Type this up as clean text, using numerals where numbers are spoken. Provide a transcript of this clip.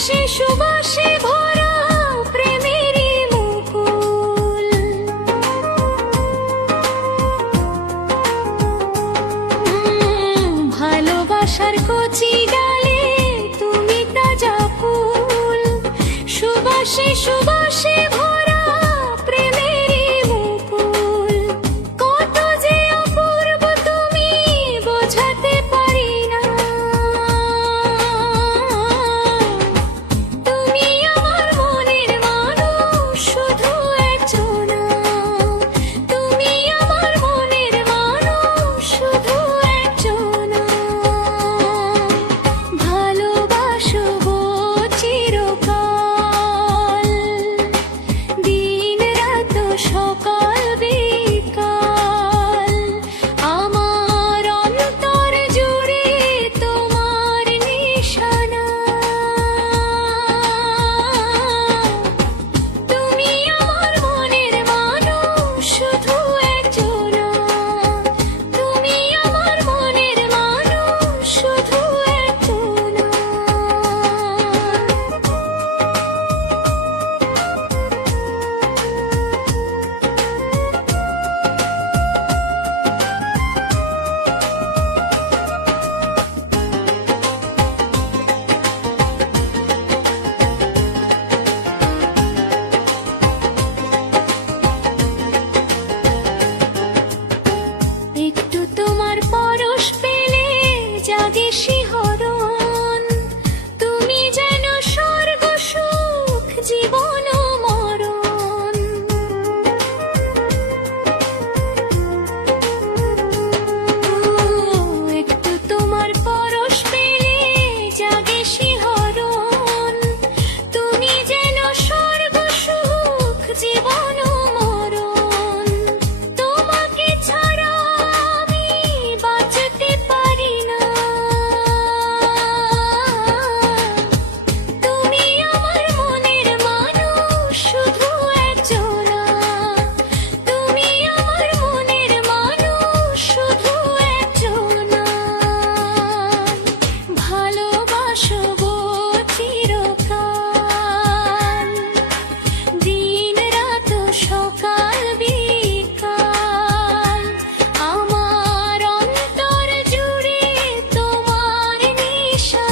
সুবাসে সুবাসে ভরা প্রেমেরই মুকুল। ভালোবাসার কচি ডালে তুমি তাজা ফুল, সুবাসে সুবাসে ভরা প্রেমেরই মুকুল। কত যে অপূর্ব তুমি বোঝাতে পারি না, তুমি আমার মনের মানুষ শুধু একজনা, তুমি আমার মনের মানুষ শুধু একজনা। ভালোবাসবো চিরকাল, দিন রাত সকাল বিকাল, আমার অন্তর জুড়ে তোমার নিশানা। তুমি আমার মনের মানুষ শুধু একজনা, তুমি আমার মনের মানুষ শুধু একজনা। একটু তোমার পরশ পেলে জাগে শিহরণ, তুমি যেন স্বর্গ সুখ জীবন মরণ। একটু তোমার পরশ পেলে জাগে শিহরণ, তুমি যেন স্বর্গ সুখ জীবন মরণ। তোমাকে ছাড়া আমি বাঁচতে পারি না, তুমি আমার মনের মানুষ শুধু একজনা, তুমি আমার মনের মানুষ শুধু একজনা। ভালোবাসবো চিরকাল, দিন রাত সকাল বিকাল, আমার অন্তর জুড়ে তোমার নিশানা।